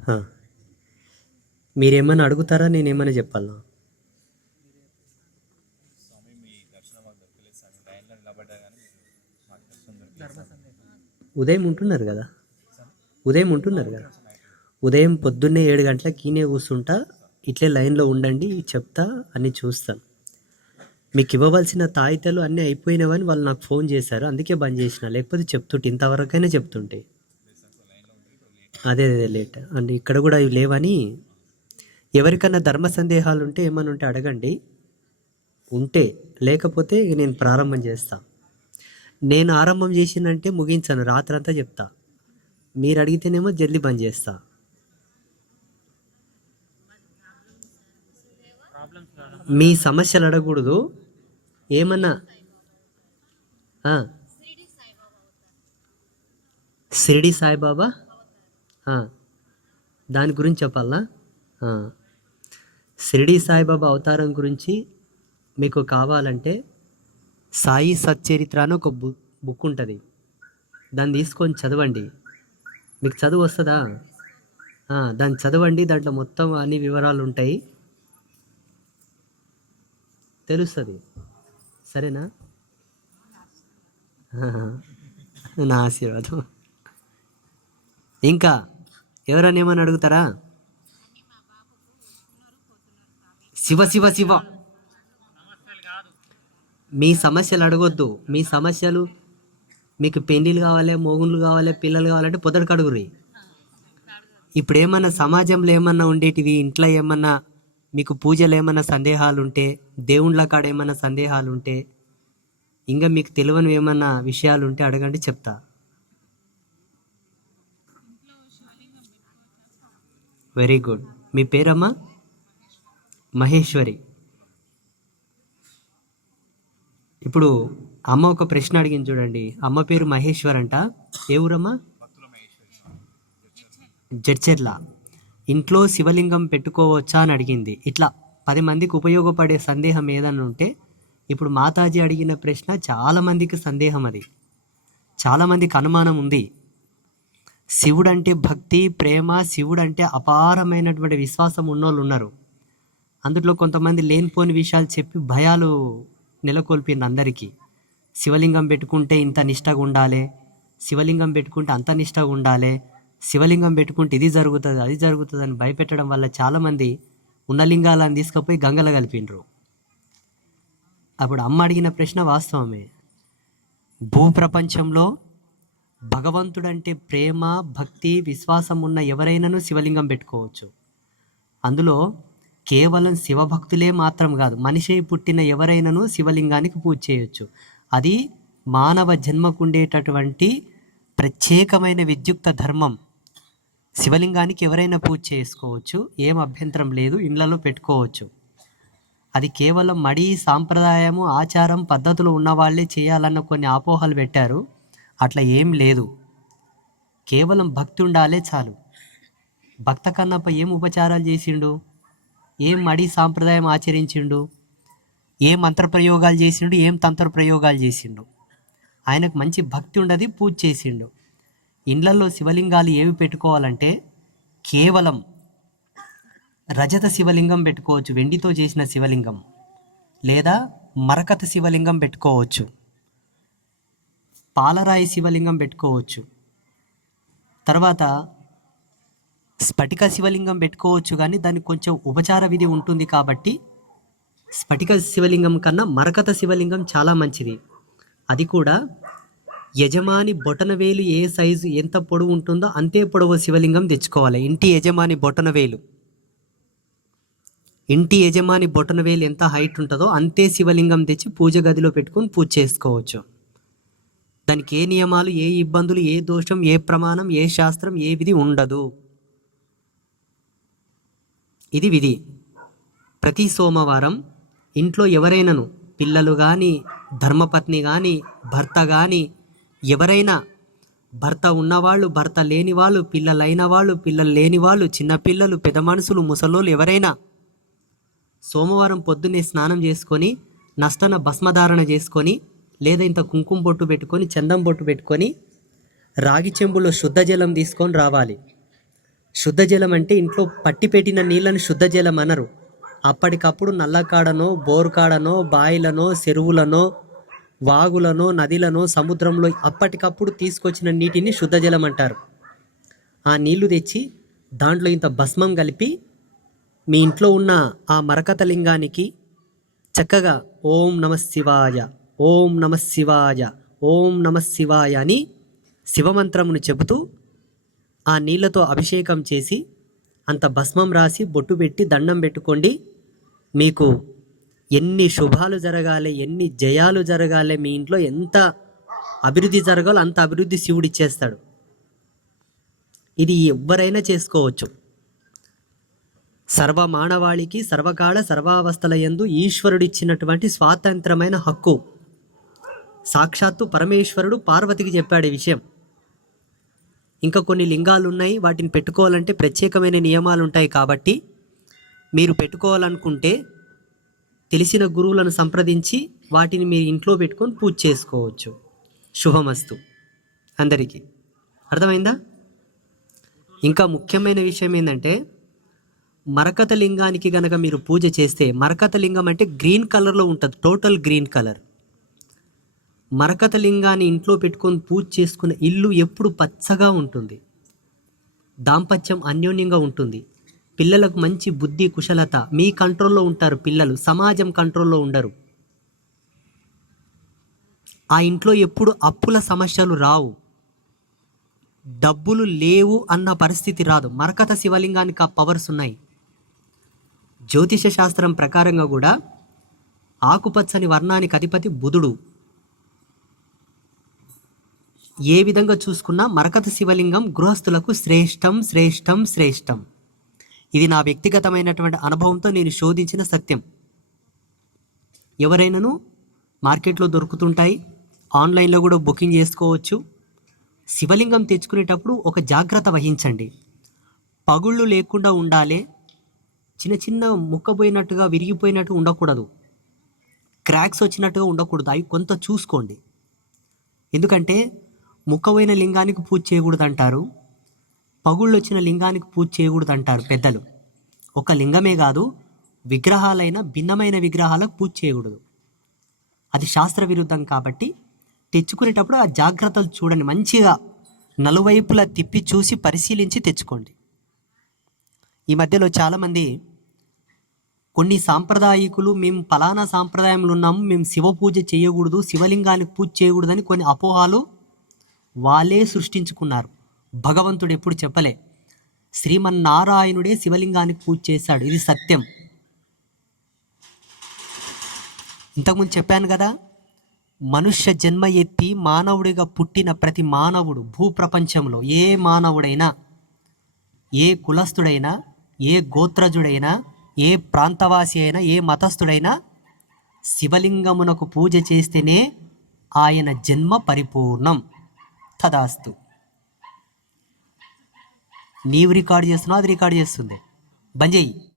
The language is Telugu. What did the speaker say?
హా. మీరేమన్నా అడుగుతారా? నేనేమన్నా చెప్పాలా? ఉదయం ఉంటున్నారు కదా? ఉదయం ఉంటున్నారు కదా? ఉదయం పొద్దున్నే ఏడు గంటలకు కీనే కూర్చుంటా ఇట్లే లైన్లో ఉండండి చెప్తా అన్నీ చూస్తాను మీకు ఇవ్వవలసిన తాయితలు అన్నీ అయిపోయినవని వాళ్ళు నాకు ఫోన్ చేశారు అందుకే బంద్ చేసిన. లేకపోతే చెప్తుంటే ఇంతవరకైనా చెప్తుంటే. అదే అదే లేట్. అండ్ ఇక్కడ కూడా ఇవి లేవని ఎవరికన్నా ధర్మ సందేహాలు ఉంటే ఏమైనా ఉంటే అడగండి. ఉంటే లేకపోతే నేను ప్రారంభం చేస్తా. నేను ఆరంభం చేసిందంటే ముగించాను రాత్రంతా చెప్తా. మీరు అడిగితేనేమో జల్దీ బంద్ చేస్తా. మీ సమస్యలు అడగకూడదు. ఏమన్నా? ఆ. షిరిడి సాయిబాబా. దాని గురించి చెప్పాలా షిరిడీ షిరిడి సాయిబాబా అవతారం గురించి మీకు కావాలంటే సాయి సచ్చరిత్ర అని ఒక బుక్ బుక్ ఉంటుంది. దాన్ని తీసుకొని చదవండి. మీకు చదువు వస్తుందా? దాన్ని చదవండి. దాంట్లో మొత్తం అన్ని వివరాలు ఉంటాయి. తెలుస్తుంది. సరేనా? నా ఆశీర్వాదం. ఇంకా ఎవరైనా ఏమని అడుగుతారా? శివ శివ శివ. మీ సమస్యలు అడగొద్దు. మీ సమస్యలు మీకు పెళ్ళిళ్ళు కావాలి మోగుళ్ళు కావాలి పిల్లలు కావాలంటే పొదడు అడుగురి ఇప్పుడు ఏమన్నా సమాజంలో ఏమన్నా ఉండేటివి ఇంట్లో ఏమన్నా మీకు పూజలు ఏమన్నా సందేహాలు ఉంటే దేవుళ్ళ కాడ ఏమన్నా సందేహాలు ఉంటే ఇంకా మీకు తెలియని ఏమన్నా విషయాలు ఉంటే అడగండి చెప్తా. Very good. మీ పేరమ్మా? మహేశ్వరి. ఇప్పుడు అమ్మ ఒక ప్రశ్న అడిగింది చూడండి. అమ్మ పేరు మహేశ్వర్ అంట. ఏ ఊరమ్మా? జడ్చెర్ల. ఇంట్లో శివలింగం పెట్టుకోవచ్చా అని అడిగింది. ఇట్లా పది మందికి ఉపయోగపడే సందేహం ఏదన్నా ఉంటే ఇప్పుడు మాతాజీ అడిగిన ప్రశ్న చాలామందికి సందేహం అది. చాలామందికి అనుమానం ఉంది. శివుడంటే భక్తి ప్రేమ శివుడు అంటే అపారమైనటువంటి విశ్వాసం ఉన్నోళ్ళు ఉన్నారు. అందులో కొంతమంది లేనిపోని విషయాలు చెప్పి భయాలు నెలకొల్పింది అందరికీ. శివలింగం పెట్టుకుంటే ఇంత నిష్టగా ఉండాలి శివలింగం పెట్టుకుంటే అంత నిష్టగా ఉండాలి శివలింగం పెట్టుకుంటే ఇది జరుగుతుంది అది జరుగుతుంది అని భయపెట్టడం వల్ల చాలామంది ఉన్న లింగాలను తీసుకుపోయి గంగలో కలిపిండ్రు. అప్పుడు అమ్మ అడిగిన ప్రశ్న వాస్తవమే. భూప్రపంచంలో భగవంతుడంటే ప్రేమ భక్తి విశ్వాసం ఉన్న ఎవరైనాను శివలింగం పెట్టుకోవచ్చు. అందులో కేవలం శివభక్తులే మాత్రం కాదు మనిషి పుట్టిన ఎవరైనాను శివలింగానికి పూజ చేయొచ్చు. అది మానవ జన్మకుండేటటువంటి ప్రత్యేకమైన విద్యుక్త ధర్మం. శివలింగానికి ఎవరైనా పూజ చేసుకోవచ్చు ఏం అభ్యంతరం లేదు ఇండ్లలో పెట్టుకోవచ్చు. అది కేవలం మడి సాంప్రదాయము ఆచారం పద్ధతులు ఉన్నవాళ్ళే చేయాలన్న కొన్ని అపోహలు పెట్టారు. అట్లా ఏం లేదు. కేవలం భక్తి ఉండాలే చాలు. భక్త కన్నప్ప ఏం ఉపచారాలు చేసిండు? ఏం మడి సాంప్రదాయం ఆచరించిండు? ఏం మంత్రప్రయోగాలు చేసిండు? ఏం తంత్ర ప్రయోగాలు చేసిండు? ఆయనకు మంచి భక్తి ఉండది పూజ చేసిండు. ఇండ్లలో శివలింగాలు ఏవి పెట్టుకోవాలంటే కేవలం రజత శివలింగం పెట్టుకోవచ్చు వెండితో చేసిన శివలింగం. లేదా మరకత శివలింగం పెట్టుకోవచ్చు. పాలరాయి శివలింగం పెట్టుకోవచ్చు. తర్వాత స్ఫటిక శివలింగం పెట్టుకోవచ్చు కానీ దానికి కొంచెం ఉపచార విధి ఉంటుంది కాబట్టి స్ఫటిక శివలింగం కన్నా మరకత శివలింగం చాలా మంచిది. అది కూడా యజమాని బొటనవేలు ఏ సైజు ఎంత పొడవు ఉంటుందో అంతే పొడవు శివలింగం తెచ్చుకోవాలి. ఇంటి యజమాని బొటనవేలు ఇంటి యజమాని బొటనవేలు ఎంత హైట్ ఉంటుందో అంతే శివలింగం తెచ్చి పూజ గదిలో పెట్టుకొని పూజ చేసుకోవచ్చు. దానికి ఏ నియమాలు ఏ ఇబ్బందులు ఏ దోషం ఏ ప్రమాణం ఏ శాస్త్రం ఏ విధి ఉండదు. ఇది విధి. ప్రతి సోమవారం ఇంట్లో ఎవరైనాను పిల్లలు కానీ ధర్మపత్ని కానీ భర్త కానీ ఎవరైనా భర్త ఉన్నవాళ్ళు భర్త లేని వాళ్ళు పిల్లలైన వాళ్ళు పిల్లలు లేని వాళ్ళు చిన్నపిల్లలు పెద్ద మనుషులు ముసలోళ్ళు ఎవరైనా సోమవారం పొద్దున్నే స్నానం చేసుకొని నష్టన భస్మధారణ చేసుకొని లేదా ఇంత కుంకుమ బొట్టు పెట్టుకొని చందం బొట్టు పెట్టుకొని రాగి చెంబులో శుద్ధ జలం తీసుకొని రావాలి. శుద్ధ జలం అంటే ఇంట్లో పట్టి పెట్టిన నీళ్ళని శుద్ధ జలం అనరు. అప్పటికప్పుడు నల్లకాడనో బోరుకాడనో బాయిలనో చెరువులనో వాగులనో నదిలనో సముద్రంలో అప్పటికప్పుడు తీసుకొచ్చిన నీటిని శుద్ధ జలం అంటారు. ఆ నీళ్ళు తెచ్చి దాంట్లో ఇంత భస్మం కలిపి మీ ఇంట్లో ఉన్న ఆ మరకత లింగానికి చక్కగా ఓం నమ శివాయ ఓం నమ శివాయ ఓం నమ శివాయ అని శివమంత్రమును చెబుతూ ఆ నీళ్ళతో అభిషేకం చేసి అంత భస్మం రాసి బొట్టు పెట్టి దండం పెట్టుకోండి. మీకు ఎన్ని శుభాలు జరగాలి ఎన్ని జయాలు జరగాలి మీ ఇంట్లో ఎంత అభివృద్ధి జరగాలో అంత అభివృద్ధి శివుడు ఇచ్చేస్తాడు. ఇది ఎవరైనా చేసుకోవచ్చు. సర్వ మానవాళికి సర్వకాల సర్వావస్థల యందు ఈశ్వరుడిచ్చినటువంటి స్వాతంత్రమైన హక్కు. సాక్షాత్తు పరమేశ్వరుడు పార్వతికి చెప్పాడు ఈ విషయం. ఇంకా కొన్ని లింగాలు ఉన్నాయి వాటిని పెట్టుకోవాలంటే ప్రత్యేకమైన నియమాలు ఉంటాయి కాబట్టి మీరు పెట్టుకోవాలనుకుంటే తెలిసిన గురువులను సంప్రదించి వాటిని మీరు ఇంట్లో పెట్టుకొని పూజ చేసుకోవచ్చు. శుభమస్తు. అందరికీ. అర్థమైందా? ఇంకా ముఖ్యమైన విషయం ఏంటంటే మరకత లింగానికి గనక మీరు పూజ చేస్తే మరకత లింగం అంటే గ్రీన్ కలర్లో ఉంటుంది టోటల్ గ్రీన్ కలర్. మరకత లింగాన్ని ఇంట్లో పెట్టుకొని పూజ చేసుకున్న ఇల్లు ఎప్పుడు పచ్చగా ఉంటుంది. దాంపత్యం అన్యోన్యంగా ఉంటుంది. పిల్లలకు మంచి బుద్ధి కుశలత. మీ కంట్రోల్లో ఉంటారు పిల్లలు. సమాజం కంట్రోల్లో ఉండరు. ఆ ఇంట్లో ఎప్పుడు అప్పుల సమస్యలు రావు. డబ్బులు లేవు అన్న పరిస్థితి రాదు. మరకత శివలింగానికి ఆ పవర్స్ ఉన్నాయి. జ్యోతిష శాస్త్రం ప్రకారంగా కూడా ఆకుపచ్చని వర్ణానికి అధిపతి బుధుడు. ఏ విధంగా చూసుకున్నా మరకత శివలింగం గృహస్థులకు శ్రేష్టం శ్రేష్టం శ్రేష్టం. ఇది నా వ్యక్తిగతమైనటువంటి అనుభవంతో నేను శోధించిన సత్యం. ఎవరైనాను మార్కెట్లో దొరుకుతుంటాయి ఆన్లైన్లో కూడా బుకింగ్ చేసుకోవచ్చు. శివలింగం తెచ్చుకునేటప్పుడు ఒక జాగ్రత్త వహించండి. పగుళ్ళు లేకుండా ఉండాలి చిన్న చిన్న ముక్కపోయినట్టుగా విరిగిపోయినట్టు ఉండకూడదు. క్రాక్స్ వచ్చినట్టుగా ఉండకూడదు అవి కొంత చూసుకోండి. ఎందుకంటే ముక్కబోయిన లింగానికి పూజ చేయకూడదు అంటారు పగుళ్ళు వచ్చిన లింగానికి పూజ చేయకూడదు అంటారు పెద్దలు. ఒక లింగమే కాదు విగ్రహాలైన భిన్నమైన విగ్రహాలకు పూజ చేయకూడదు. అది శాస్త్ర విరుద్ధం కాబట్టి తెచ్చుకునేటప్పుడు ఆ జాగ్రత్తలు చూడండి. మంచిగా నలువైపులా తిప్పి చూసి పరిశీలించి తెచ్చుకోండి. ఈ మధ్యలో చాలామంది కొన్ని సాంప్రదాయకులు మేము ఫలానా సాంప్రదాయంలో ఉన్నాము మేము శివ పూజ చేయకూడదు శివలింగానికి పూజ చేయకూడదని కొన్ని అపోహాలు వాళ్ళే సృష్టించుకున్నారు. భగవంతుడు ఎప్పుడు చెప్పలే శ్రీమన్నారాయణుడే శివలింగానికి పూజ చేశాడు. ఇది సత్యం. ఇంతకుముందు చెప్పాను కదా మనుష్య జన్మ ఎత్తి మానవుడిగా పుట్టిన ప్రతి మానవుడు భూప్రపంచంలో ఏ మానవుడైనా ఏ కులస్థుడైనా ఏ గోత్రజుడైనా ఏ ప్రాంతవాసి అయినా ఏ మతస్థుడైనా శివలింగమునకు పూజ చేస్తేనే ఆయన జన్మ పరిపూర్ణం. తదాస్తు. నీవు రికార్డ్ చేస్తున్నావు అది రికార్డ్ చేస్తుంది. బంద్ చేయి